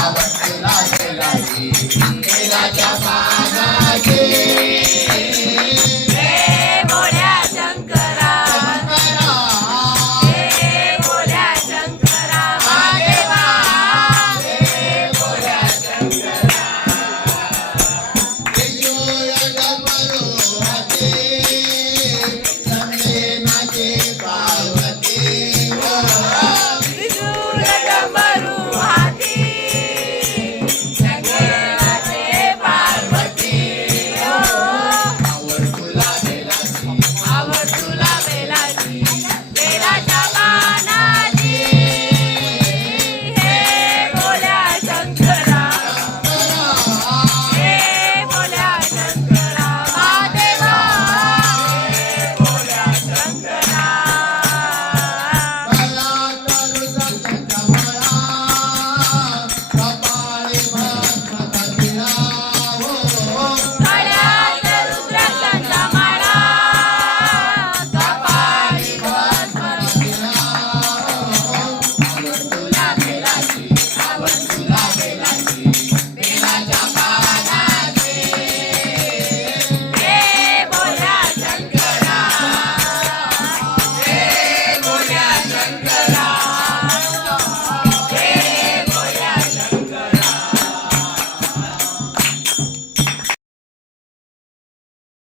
I'm a killer, killer, killer, killer, killer, killer,